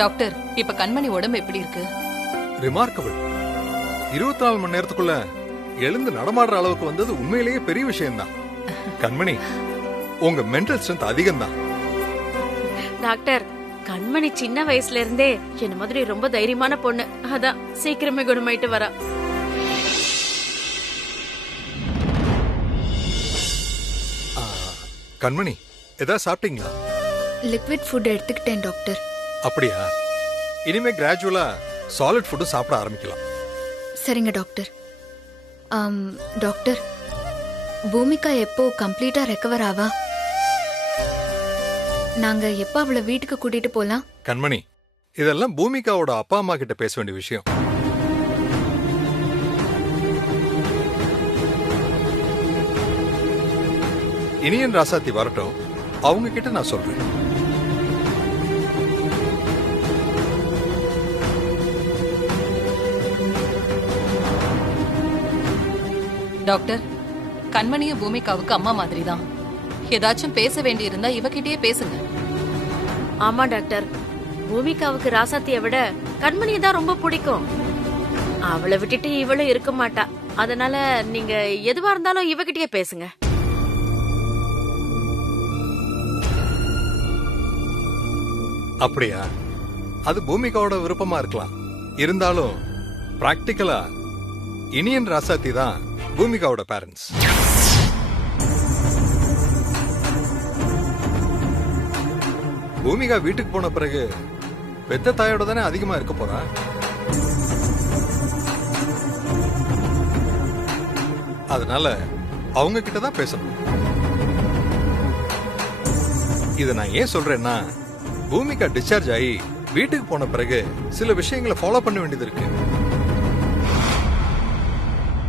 Doctor, இப்ப கண்மணி உடம்பு எப்படி இருக்கு? ரிமார்க்கபிள். 24 மணி நேரத்துக்குள்ள எழுந்து நடமாடுற அளவுக்கு வந்தது உண்மையிலேயே பெரிய விஷயம்தான். கண்மணி, உங்க மென்டல் ஸ்ட்ரென்த் அதிகம் தான். டாக்டர், கண்மணி சின்ன வயசுல இருந்தே என்ன மாதிரி ரொம்ப தைரியமான பொண்ணு. அதான் சீக்கிரமே குணமாயிட்டு வரா. கண்மணி, ஏதாவது சாப்பிட்டீங்களா? லிக்விட் ஃபுட் எடுத்துக்கிட்டேன் டாக்டர். அப்படியா? இனிமே கிராஜுவலா சாலிட் ஃபுட்டும் சாப்பிட ஆரம்பிக்கலாம். சரிங்க டாக்டர். டாக்டர், பூமிகா எப்போ கம்ப்ளீட்டா ரெக்கவர் ஆவா? நாங்க எப்ப அவளை வீட்டுக்கு கூட்டிட்டு போலாம்? கண்மணி, இதெல்லாம் பூமிகாவோட அப்பா அம்மா கிட்ட பேச வேண்டிய விஷயம். இனியன் ராசாத்தி வரட்டும், அவங்க கிட்ட நான் சொல்றேன். டாக்டர், கண்மணியும் பூமிகாவுக்கு அம்மா மாதிரி தான். ஏதாச்சும் பேச வேண்டி இருந்தா இவகிட்டயே பேசுங்க. ஆமா டாக்டர், பூமிகாவுக்கு ராசாத்திய விட கண்மணியை தான் ரொம்ப பிடிக்கும். அவளை விட்டுட்டு இவளும் இருக்க மாட்டா. அதனால நீங்க எதுவா இருந்தாலும் இவகிட்டயே பேசுங்க. அப்படியா? அது பூமிகாவோட விருப்பமா இருக்கலாம். இருந்தாலும் பிராக்டிக்கலா இனியன் ராசாத்தி தான் பூமிகாவோட பேரண்ட்ஸ். பூமிகா வீட்டுக்கு போன பிறகு பெத்த தாயோட தானே அதிகமா இருக்க போறா. அதனால அவங்க கிட்ட தான் பேசணும். இத நான் ஏன் சொல்றேன்னா, பூமிகா டிஸ்சார்ஜ் ஆகி வீட்டுக்கு போன பிறகு சில விஷயங்களை ஃபாலோ பண்ண வேண்டியது இருக்கு.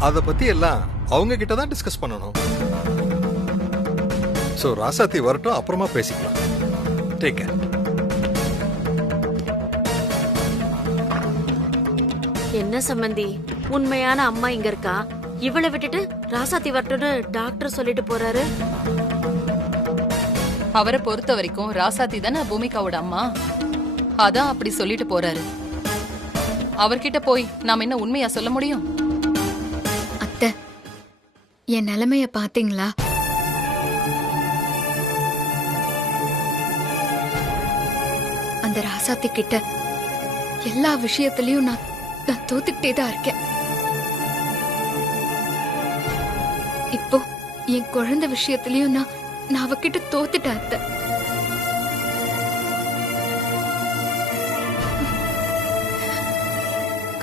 அத பத்தி எல்லாம் அவங்க கிட்ட தான் டிஸ்கஸ் பண்ணணும். சோ ராசாத்தி வரட்டும், அப்புறமா பேசிக்கலாம். Take care. என்ன சம்பந்தி, உண்மையான அம்மா இங்க இருக்கா, இவளை விட்டுட்டு ராசாத்தி வரட்டும்னு டாக்டர் சொல்லிட்டு போறாரு. அவரை பொறுத்த வரைக்கும் ராசாத்தி தானே பூமிகாவோட அம்மா. அதான் அப்படி சொல்லிட்டு போறாரு. அவர்கிட்ட போய் நாம என்ன உண்மையா சொல்ல முடியும்? அத்தை, என் நிலைமைய பாத்தீங்களா? அந்த ராசாத்தி கிட்ட எல்லா விஷயத்திலயும் நான் தோத்துக்கிட்டே தான் இருக்கேன். இப்போ என் குழந்தை விஷயத்திலயும் நான் அவகிட்ட தோத்துட்டேன் அத்தை.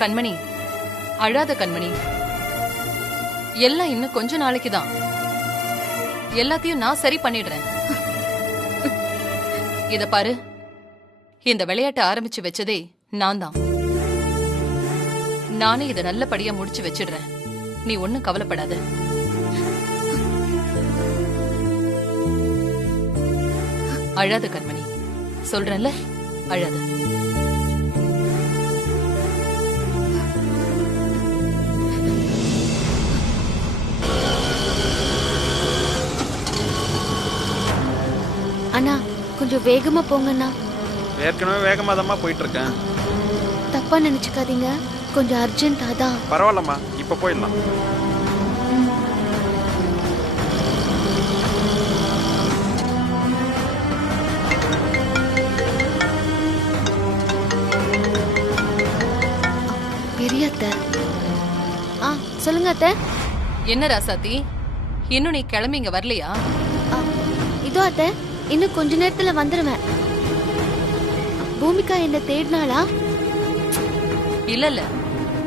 கண்மணி, அழாத கண்மணி. எல்லாம் இன்னும் கொஞ்ச நாளைக்கு தான். எல்லாத்தையும் நான் சரி பண்ணிடுறேன். இத பாரு, இந்த விளையாட்டை ஆரம்பிச்சு வச்சதே நான் தான். நானே இதை நல்லபடியா முடிச்சு வச்சிடுறேன். நீ ஒண்ணும் கவலைப்படாத. அழாத கண்மணி, சொல்றேன்ல, அழாத. அண்ணா, கொஞ்சம் வேகமா போங்கண்ணா. ஏற்கனவே வேகமா தான் போயிட்டு இருக்கேன். தப்பா நினைச்சுக்காதீங்க, கொஞ்சம் அர்ஜென்ட்டா தான். பரவாயில்லம்மா, இப்ப போயிடலாம். பெரிய அத்தை. சொல்லுங்க அத்தை. என்ன ராசாத்தி, இன்னும் நீ கிளம்பி இங்க வரலையா? இதோ அத்தை, இன்னும் கொஞ்ச நேரத்துல வந்துருவேன். பூமிகா என்ன தேடினாளா? இல்ல இல்ல,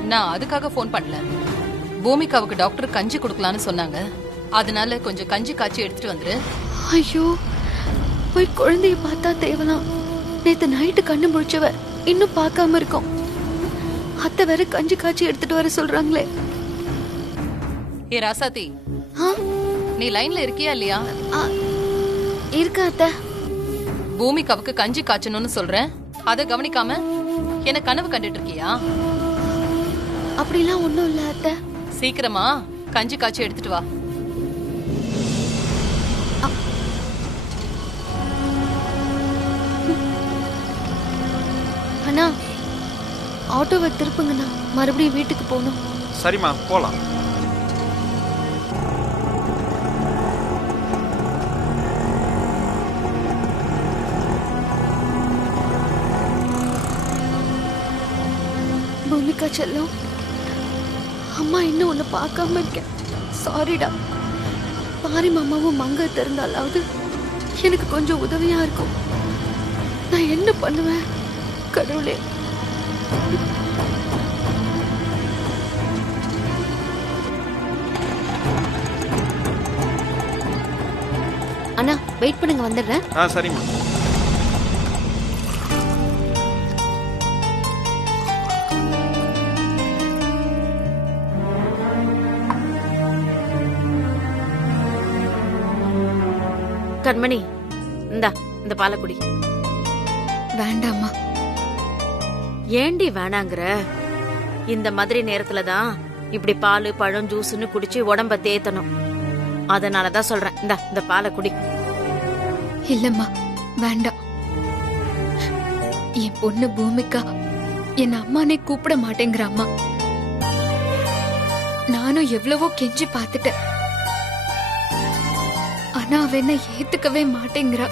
நான் அதுக்காக போன் பண்ணல. பூமிகாவுக்கு டாக்டர் கஞ்சி கொடுக்கலான்னு சொன்னாங்க. அதனால கொஞ்சம் கஞ்சி காய்ச்சி எடுத்துட்டு வந்துரு. ஐயோ, போய் குழந்தைய பார்த்தா தேவலாம். நேத்து நைட்டு கண்ணு முழிச்சவ இன்னும் பார்க்காம இருக்கோம். அத்தை வேற கஞ்சி காய்ச்சி எடுத்துட்டு வர சொல்றாங்களே. ஏ ராசாத்தி, நீ லைன்ல இருக்கியா இல்லையா? இருக்கா அத்தை. பூமிகாவுக்கு கஞ்சி காய்ச்சணும்னு சொல்றேன், அத கவனிக்காம என்ன கனவு கண்டுட்டு இருக்கியா? அப்படிலாம் ஒண்ணும் இல்ல அத்தை. சீக்கிரமா கஞ்சி காய்ச்சி எடுத்துட்டு வா. அண்ணா ஆட்டோவை திருப்புங்கண்ணா, மறுபடியும் வீட்டுக்கு போகணும். சரிம்மா போலாம். பூமிகா செல்லம், அம்மா இன்னும் உன்னை பார்க்காம இருக்கேன். சாரிடா. பாரி மாமாவும் மங்க தெரிந்தாலாவது எனக்கு கொஞ்சம் உதவியா இருக்கும். நான் என்ன பண்ணுவேன் கடவுளே? அண்ணா வெயிட் பண்ணுங்க, வந்துடுறேன். சரிம்மா. கண்மணி, இந்த பாலை குடி. வேண்டாம்மா. ஏண்டி வேணாங்கிற? இந்த மாதிரி நேரத்துல தான் இப்படி பால் பழம் ஜூஸ்னு குடிச்சு உடம்ப தேத்தணும். அதனாலதான் சொல்றேன், இந்த பாலை குடி. இல்லம்மா வேண்டாம். என் பொண்ணு பூமிகா என் அம்மானே கூப்பிட மாட்டேங்கிற அம்மா. நானும் எவ்வளவோ கெஞ்சி பார்த்துட்டேன். ஆனா அவ என்ன ஏத்துக்கவே மாட்டேங்கிறா.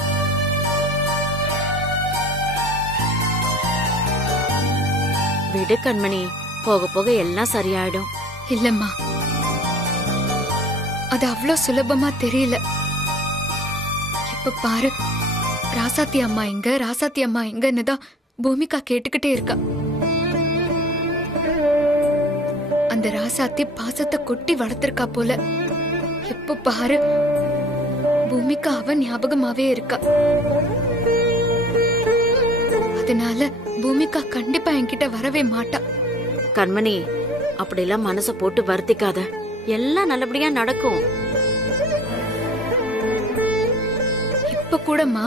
விடு கண்மணி, போக போக எல்லாம் சரியாயிடும். இல்லம்மா, அது அவ்வளோ சுலபமா தெரியல. இப்ப பாரு, ராசாத்தி அம்மா எங்க, ராசாத்தி அம்மா எங்கன்னு தான் பூமிகா கேட்டுக்கிட்டே இருக்கா. அந்த ராசாத்தி பாசத்தை கொட்டி வளர்த்திருக்கா போல. எப்ப பாரு பூமிகா அவ ஞாபகமாவே இருக்கா. அதனால பூமிகா கண்டிப்பா என்கிட்ட வரவே மாட்டா. கண்மணி, அப்படிலாம் மனச போட்டு வருத்திக்காத. எல்லாம் நல்லபடியா நடக்கும். இப்ப கூடமா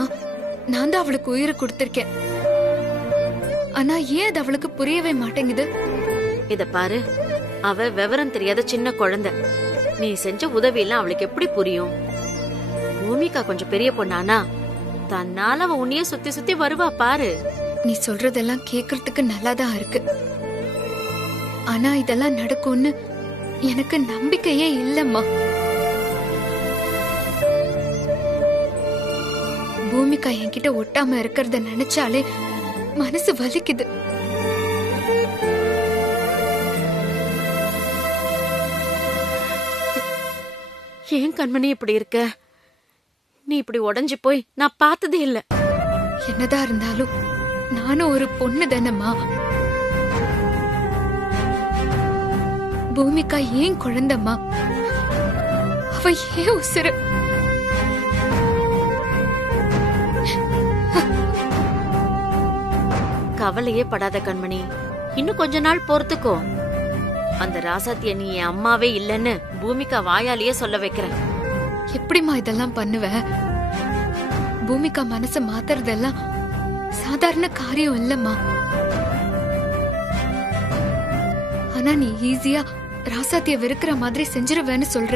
நான் தான் அவளுக்கு உயிரை கொடுத்திருக்கேன். ஆனா ஏன் அது அவளுக்கு புரியவே மாட்டேங்குது? இத பாரு, அவ விவரம் தெரியாத சின்ன குழந்தை. நீ செஞ்ச உதவி எல்லாம் அவளுக்கு எப்படி புரியும்? பூமிகா கொஞ்சம் பெரிய பொண்ணானா தன்னால அவ உன்னையே சுத்தி சுத்தி வருவா பாரு. நீ சொல்றதெல்லாம் கேக்குறதுக்கு நல்லாதான் இருக்கு. ஆனா இதெல்லாம் நடக்கும்னு எனக்கு நம்பிக்கையே இல்லம்மா. பூமிகா என்கிட்ட ஒட்டாம இருக்கிறத நினைச்சாலே மனசு வலிக்குது. ஏன் கண்மணி இப்படி இருக்க? நீ இப்படி உடைஞ்சு போய் நான் பார்த்ததே இல்ல. என்னதான் இருந்தாலும் நானும் ஒரு பொண்ணு தானம்மா. பூமிகா ஏன் குழந்தம்மா, அவ ஏன் உசுரு. கவலையே படாத கண்மணி, இன்னும் கொஞ்ச நாள் பொறுத்துக்கோ. அந்த ராசாத்திய நீ என் அம்மாவே இல்லன்னு பூமிகா வாயாலேயே சொல்ல வைக்கிறேன். எப்படிமா இதெல்லாம் பண்ணுவ? பூமிகா மனச மாத்துறதெல்லாம் சாதாரண காரியம் இல்லம்மா. ஆனா நீ ஈஸியா ராசாத்திய வெறுக்கிற மாதிரி செஞ்சிருவேன்னு சொல்ற.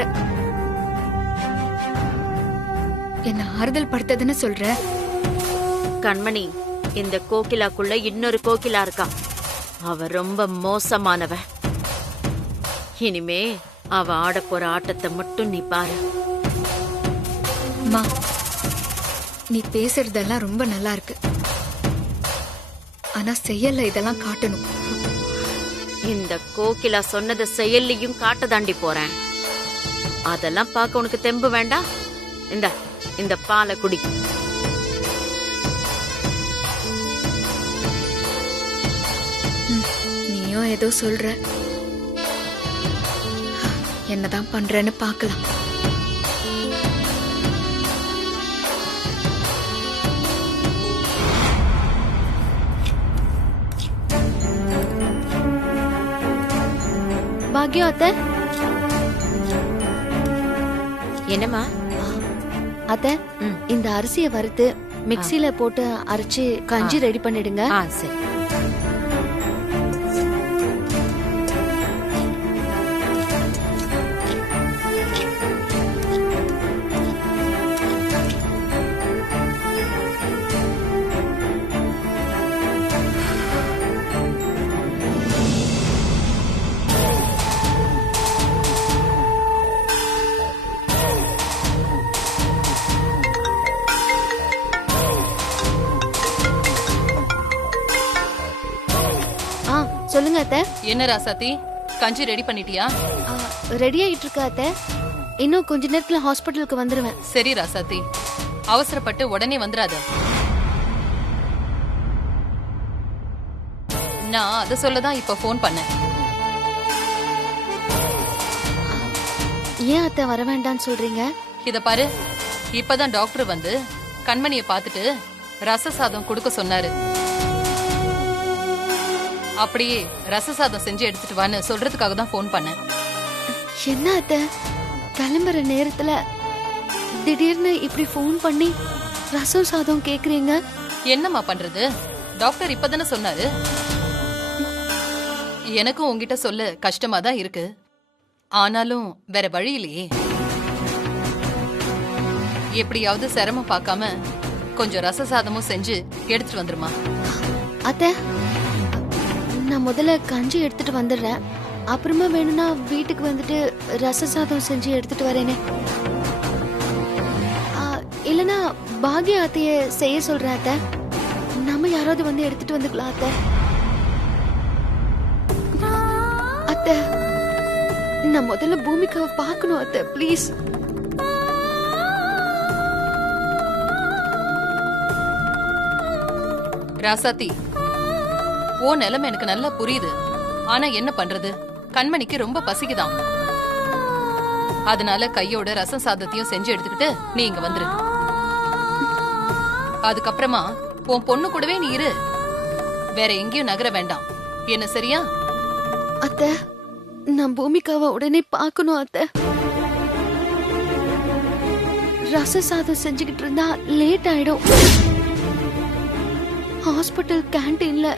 என்ன ஆறுதல் படுத்ததுன்னு சொல்ற. கண்மணி, இந்த கோகிலாக்குள்ள இன்னொரு கோகிலா இருக்கா. அவ ரொம்ப மோசமானவ. இனிமே அவ ஆட போற ஆட்டத்தை மட்டும் நீ பாரு. அம்மா, நீ பேசுறதெல்லாம் ரொம்ப நல்லா இருக்கு. ஆனா செயல்ல இதெல்லாம் காட்டணும். இந்த கோகிலா சொன்னதை செயல்லையும் காட்ட தாண்டி போறேன். அதெல்லாம் பார்க்க உனக்கு தெம்பு வேண்டாம். இந்த பாலை குடி. நீயும் ஏதோ சொல்ற. என்னதான் பண்றேன்னு பார்க்கலாம். பாக்யம் அத்தை. என்னம்மா? அத்தை, இந்த அரிசியை வறுத்து மிக்ஸில போட்டு அரைச்சு கஞ்சி ரெடி பண்ணிடுங்க. சரி. என்ன ராசாத்தி, கஞ்சி ரெடி பண்ணிட்டியா? ரெடி ஆயிட்டு இருக்கா அத்தை. இன்னும் கொஞ்ச நேரத்துல ஹாஸ்பிட்டலுக்கு வந்துருவேன். சரி ராசாத்தி, அவசரப்பட்டு உடனே வந்துடாத. நான் அதை சொல்லதான் இப்ப ஃபோன் பண்ணேன். ஏன் அத்தை வர வேண்டாம்னு சொல்றீங்க? இத பாரு, இப்பதான் டாக்டர் வந்து கண்மணிய பார்த்துட்டு ரச சாதம் கொடுக்க சொன்னாரு. அப்படியே ரச சாதம் செஞ்சு எடுத்துட்டு வான்னு சொல்றதுக்காக தான் ஃபோன் பண்ணேன். என்ன அத்தை, கிளம்புற நேரத்துல திடீர்னு இப்படி ஃபோன் பண்ணி ரசம் சாதம் கேக்குறீங்க? என்னம்மா பண்றது, டாக்டர் இப்பதானே சொன்னாரு. எனக்கும் உங்ககிட்ட சொல்ல கஷ்டமா தான் இருக்கு, ஆனாலும் வேற வழி இல்லையே. எப்படியாவது சிரமம் பார்க்காம கொஞ்சம் ரச சாதமும் செஞ்சு எடுத்துட்டு வந்துருமா. அத்தை, நான் முதல்ல கஞ்சி எடுத்துட்டு வந்துடுறேன். அப்புறமா வேணும்னா வீட்டுக்கு வந்துட்டு ரச சாதம் செஞ்சு எடுத்துட்டு வரேனே. இல்லனா பாக்யா அத்தைய செய்ய சொல்றேன் அத்தை. நம்ம யாராவது வந்து எடுத்துட்டு வந்துக்கலாம் அத்தை. அத்தை, நான் முதல்ல பூமிகாவை பார்க்கணும் அத்தை, ப்ளீஸ். ராசாத்தி, ஓ நிலைமை எனக்கு நல்லா புரியுது. ஆனா என்ன பண்றது, கண்மணிக்கு ரொம்ப பசிக்குதான். அதனால கையோட ரசம் சாதத்தையும் செஞ்சு எடுத்துக்கிட்டு நீ இங்க வந்துரு. அதுக்கப்புறமா உன் பொண்ணு கூடவே நீ இரு, வேற எங்கேயும் நகர வேண்டாம். என்ன சரியா? அத்தை, நான் பூமிகாவை உடனே பார்க்கணும் அத்தை. ரச சாதம் செஞ்சுக்கிட்டு இருந்தா லேட் ஆயிடும். ஹாஸ்பிட்டல் கேண்டீன்ல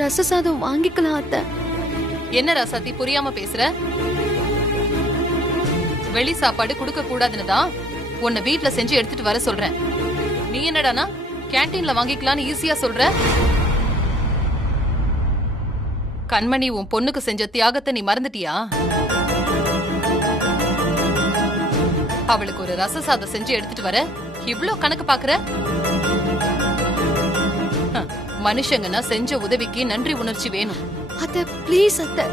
ரச சாதம் வாங்கிக்கலாம் அத்தை. என்ன ராசாத்தி புரியாம பேசுற? வெளி சாப்பாடு குடுக்க கூடாதுன்னு தான் உன்னை வீட்ல செஞ்சு எடுத்துட்டு வர சொல்றேன். நீ என்னடானா கேண்டீன்ல வாங்கிக்கலாம்னு ஈஸியா சொல்ற. கண்மணி உன் பொண்ணுக்கு செஞ்ச தியாகத்தை நீ மறந்துட்டியா? அவளுக்கு ஒரு ரச சாதம் செஞ்சு எடுத்துட்டு வர இவ்ளோ கணக்கு பாக்குற? மனுஷங்கன்னா செஞ்ச உதவிக்கு நன்றி உணர்ச்சி வேணும். அத்தை ப்ளீஸ் அத்தை,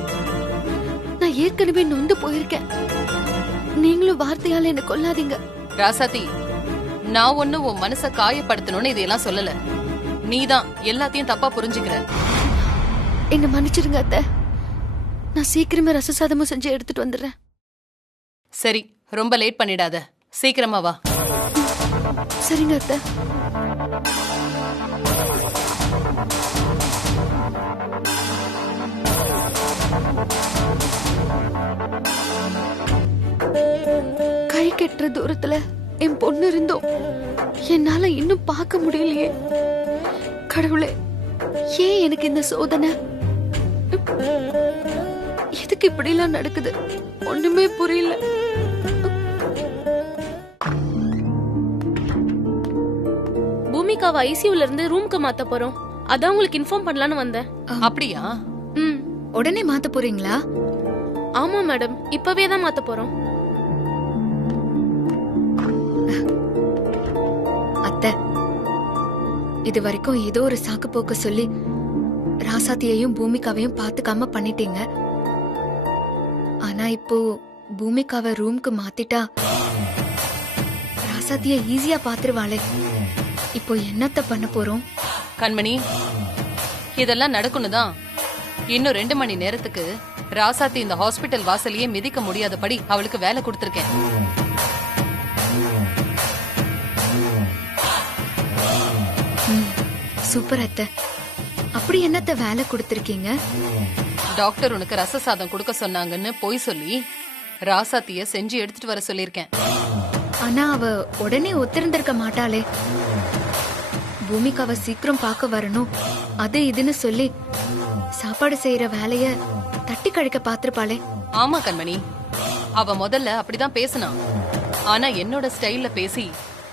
நான் ஏற்கனவே நொந்து போயிருக்கேன். நீங்களும் வார்த்தையால என்ன கொல்லாதீங்க. ராசாத்தி, நான் ஒண்ணு உன் மனச காயப்படுத்தணும்னு இதெல்லாம் சொல்லல. நீதான் எல்லாத்தையும் தப்பா புரிஞ்சுக்கிற. என்ன மன்னிச்சிருங்க அத்தை. நான் சீக்கிரமே ரச சாதமும் செஞ்சு எடுத்துட்டு வந்துடுறேன். சரி, ரொம்ப லேட் பண்ணிடாத, சீக்கிரமா வா. சரிங்க அத்தை. கை கெட்டுற தூரத்துல என் பொண்ணு இருந்தோம் என்னால இன்னும் பார்க்க முடியலையே. கடவுளே, ஏன் எனக்கு இந்த சோதனை? எதுக்கு இப்படி எல்லாம் நடக்குது? ஒண்ணுமே புரியல. பூமிகாவை ஐசியூல இருந்து ரூமுக்கு மாத்த போறோம். அதான் உங்களுக்கு இன்ஃபார்ம் பண்ணலாம்னு வந்தேன். அப்படியா? உடனே மாத்த போறீங்களா? ஆமா மேடம், இப்பவே தான் மாத்த போறோம். அத்தை, இது வரைக்கும் ஏதோ ஒரு சாக்கு போக்க சொல்லி ராசாத்தியையும் பூமிகாவையும் பாத்துக்காம பண்ணிட்டீங்க. ஆனா இப்போ பூமிகாவை ரூம்க்கு மாத்திட்டா ராசாத்திய ஈஸியா பாத்துருவாளே. இப்போ என்னத்த பண்ண போறோம்? கண்மணி, இதெல்லாம் நடக்கணும்தான். இன்னும் 2 மணி நேரத்துக்கு ராசாத்தி இந்த ஹாஸ்பிட்டல் வாசலையே மிதிக்க முடியாதபடி அவளுக்கு வேலை கொடுத்திருக்கேன். சூப்பர் அத்தை. அப்படி என்னத்த வேலை கொடுத்திருக்கீங்க? டாக்டர் உனக்கு ரச சாதம் கொடுக்க சொன்னாங்கன்னு போய் சொல்லி ராசாத்திய செஞ்சு எடுத்துட்டு வர சொல்லிருக்கேன். ஆனா அவ உடனே ஒத்திருந்திருக்க மாட்டாளே. பூமிகாவை சீக்கிரம் பார்க்க வரணும் அது இதுன்னு சொல்லி சாப்பாடு செய்யற வேலைய தட்டி கழிக்க பாத்திருப்பாளே. ஆமா கண்மணி, அவ முதல்ல அப்படிதான் பேசினான். ஆனா என்னோட ஸ்டைல்ல பேசி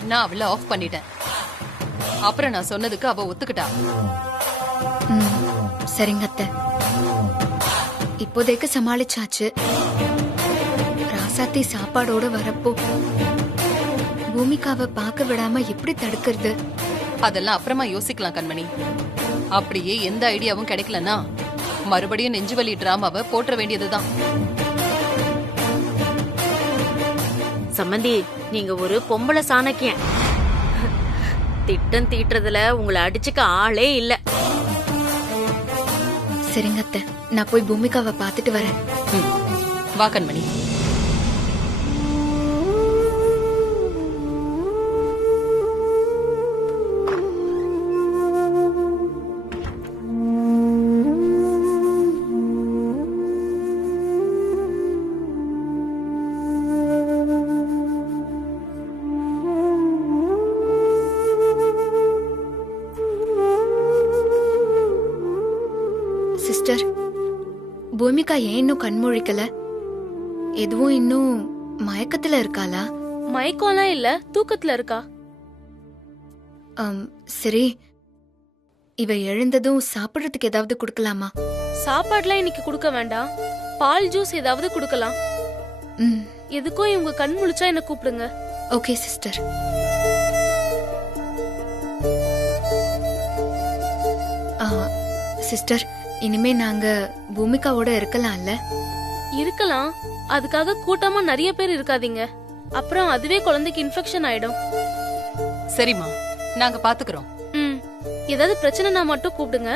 நான் அவளை ஆஃப் பண்ணிட்டேன். அப்புறம் நான் சொன்னதுக்கு அவ ஒத்துக்கிட்டா. சரிங்க அத்தை, இப்போதைக்கு சமாளிச்சாச்சு. ராசாத்தி சாப்பாடோட வரப்போ பூமிகாவை பார்க்க விடாம எப்படி தடுக்கிறது? அதெல்லாம் அப்புறமா யோசிக்கலாம் கண்மணி. அப்படியே எந்த ஐடியாவும் கிடைக்கலன்னா மறுபடியும் நெஞ்சுவலி டிராமாவை போற்ற வேண்டியதுதான். சம்மந்தி, நீங்க ஒரு பொம்பளை சாணக்கியன். திட்டம் தீட்டுறதுல உங்களை அடிச்சுக்க ஆளே இல்ல. சரிங்க அத்தை, நான் போய் பூமிகாவை பார்த்துட்டு வரேன். வா கண்மணி. சிஸ்டர், பூமிகா ஏன் இன்னும் கண்முழிக்கல? எதுவும் இன்னும் மயக்கத்துல இருக்காளா? மயக்கம்லாம் இல்ல, தூக்கத்துல இருக்கா. சரி, இவ எழுந்ததும் சாப்பிடுறதுக்கு ஏதாவது கொடுக்கலாமா? சாப்பாடுலாம் இன்னைக்கு கொடுக்க வேண்டாம், பால் ஜூஸ் ஏதாவது கொடுக்கலாம். எதுக்கும் இவங்க கண் முழிச்சா என்ன கூப்பிடுங்க. Okay sister. சிஸ்டர், இனிமே நாங்க பூமிகாவோட இருக்கலாம்ல? இருக்கலாம், அதுக்காக கூட்டமா நிறைய பேர் இருக்காதீங்க. அப்புறம் அதுவே குழந்தைக்கு இன்ஃபெக்ஷன் ஆயிடும். சரிம்மா, நாங்க பாத்துக்கிறோம். ஏதாவது பிரச்சனைனா மட்டும் கூப்பிடுங்க.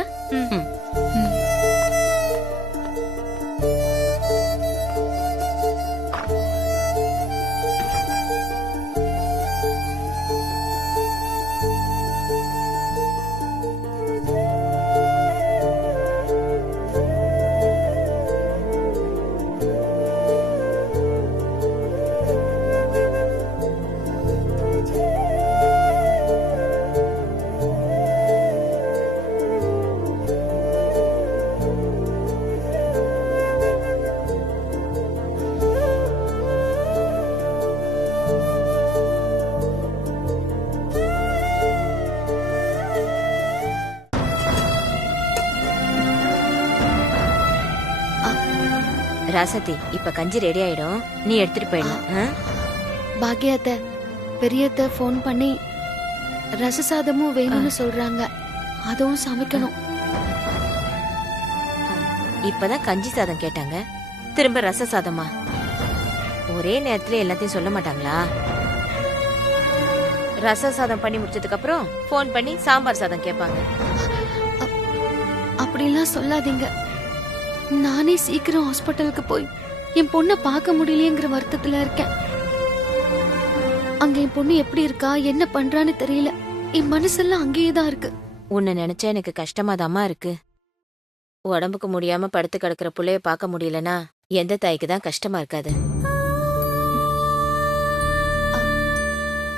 ராசதி, இப்ப கஞ்சி ரெடி ஆயிடும், நீ எடுத்துட்டு போயிடலாம். பாக்யாத்த பெரியத்த போன் பண்ணி ரசசாதமும் வேணும்னு சொல்றாங்க, அதுவும் சமைக்கணும். இப்பதான் கஞ்சி சாதம் கேட்டாங்க, திரும்ப ரச சாதமா? ஒரே நேரத்துல எல்லாத்தையும் சொல்ல மாட்டாங்களா? ரச சாதம் பண்ணி முடிச்சதுக்கு அப்புறம் போன் பண்ணி சாம்பார் சாதம் கேட்பாங்க. அப்படிலாம் சொல்லாதீங்க. நானே சீக்கிரம் ஹாஸ்பிட்டலுக்கு போய் என் பொண்ணை பார்க்க முடியலையேங்கிற வருத்தத்துல இருக்கேன். அங்க என் பொண்ணு எப்படி இருக்கா, என்ன பண்றான்னு தெரியல. என் மனசெல்லாம் அங்கேயே தான் இருக்கு. உன்னை நினைச்சா எனக்கு கஷ்டமாதாம்மா இருக்கு. உடம்புக்கு முடியாம படுத்து கிடக்குற புள்ளைய பார்க்க முடியலனா எந்த தாய்க்கு தான் கஷ்டமா இருக்காது?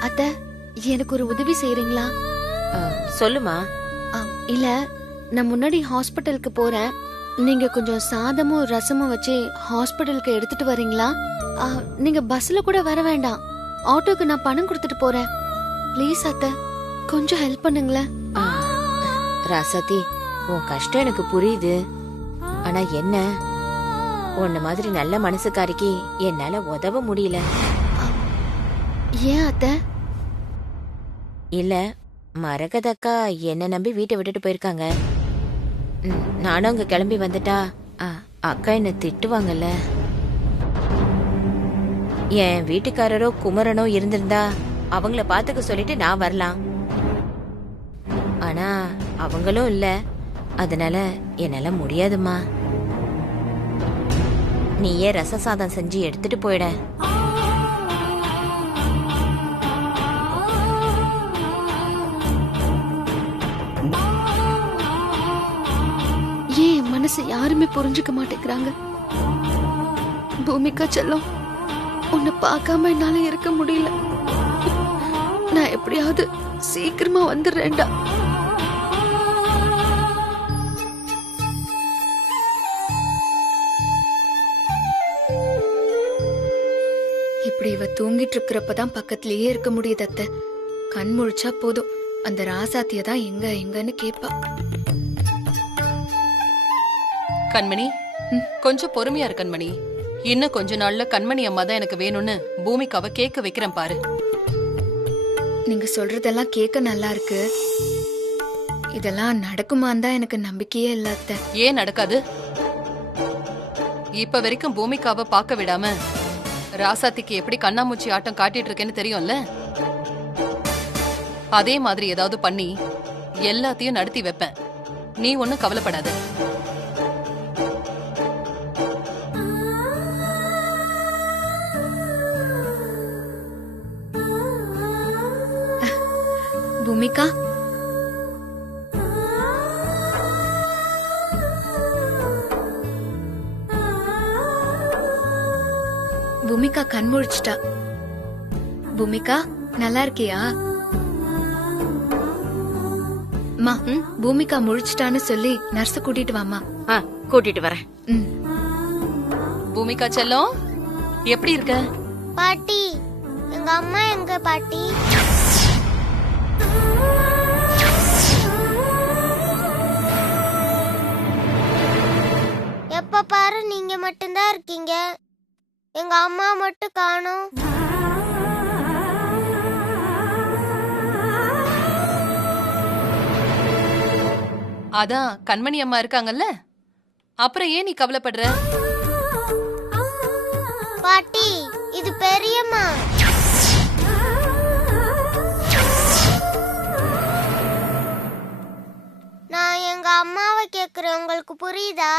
அத்த, எனக்கு ஒரு உதவி செய்யறீங்களா? சொல்லுமா. இல்ல, நான் முன்னாடி ஹாஸ்பிட்டலுக்கு போறேன். நீங்க கொஞ்சம் சாதமும் ரசமும் வச்சு ஹாஸ்பிட்டலுக்கு எடுத்துட்டு வரீங்களா? நீங்க பஸ்ல கூட வர வேண்டாம், ஆட்டோக்கு நான் பணம் கொடுத்துட்டு போறேன். ப்ளீஸ் அத்தை, கொஞ்சம் ஹெல்ப் பண்ணுங்களேன். ராசாத்தி, உன் கஷ்டம் எனக்கு புரியுது. ஆனா என்ன, உன்ன மாதிரி நல்ல மனசுக்காரிக்கு என்னால உதவ முடியல. ஏன் அத்தை? இல்ல, மரகதக்கா என்ன நம்பி வீட்டை விட்டுட்டு போயிருக்காங்க. நானும் அங்க கிளம்பி வந்துட்டா அக்கா என்ன திட்டுவாங்கல்ல. என் வீட்டுக்காரரோ குமரனோ இருந்திருந்தா அவங்கள பாத்துக்க சொல்லிட்டு நான் வரலாம். ஆனா அவங்களும் இல்ல, அதனால என்னால முடியாதுமா. நீயே ரச சாதம் செஞ்சு எடுத்துட்டு போயிட. ஏன் மனசு யாருமே புரிஞ்சுக்க மாட்டேங்கிறாங்க? பூமிகா செல்லம், உன்னை பார்க்காம என்னால இருக்க முடியல. நான் எப்படியாவது சீக்கிரமா வந்துடுறேன்டா. இப்படி இவ தூங்கிட்டு இருக்கிறப்பதான் பக்கத்திலேயே இருக்க முடியுது அத்தை. கண் முழிச்சா போதும், அந்த ராசாத்திய தான் எங்க எங்கன்னு கேப்பா. கண்மணி, கொஞ்சம் பொறுமையா இரு கண்மணி. இன்னும் கொஞ்ச நாள்ல கண்மணி அம்மா தான் எனக்கு வேணும்னு பூமிக்காவை கேட்க வைக்கிறேன் பாரு. நீங்க சொல்றதெல்லாம் கேட்க நல்லா இருக்கு. இதெல்லாம் நடக்குமான்னு தான் எனக்கு நம்பிக்கையே இல்ல அத்தை. ஏன் நடக்காது? இப்ப வரைக்கும் பூமிகாவை பார்க்க விடாம ராசாத்திக்கு எப்படி கண்ணாமூச்சி ஆட்டம் காட்டிட்டு இருக்கேன்னு தெரியும்ல. அதே மாதிரி ஏதாவது பண்ணி எல்லாத்தையும் நடத்தி வைப்பேன். நீ ஒண்ணும் கவலைப்படாத. பூமிகா, பூமிகா கண் முழிச்சிட்டா. பூமிகா நல்லா இருக்கியா? அம்மா, பூமிகா முழிச்சிட்டான்னு சொல்லி நர்ஸ் கூட்டிட்டு வாமா. கூட்டிட்டு வரேன். ம். பூமிகா செல்லம், எப்படி இருக்க? பாட்டி, எங்க அம்மா எங்க பாட்டி? எப்ப பாரு நீங்க மட்டும்தான் இருக்கீங்க, எங்க அம்மா மட்டும் காணோம். அதான் கண்மணி அம்மா இருக்காங்கல்ல, அப்புறம் ஏன் நீ கவலைப்படுற? பாட்டி, இது பெரியம்மா. நான் எங்க அம்மாவை கேக்குறேன், உங்களுக்கு புரியுதா?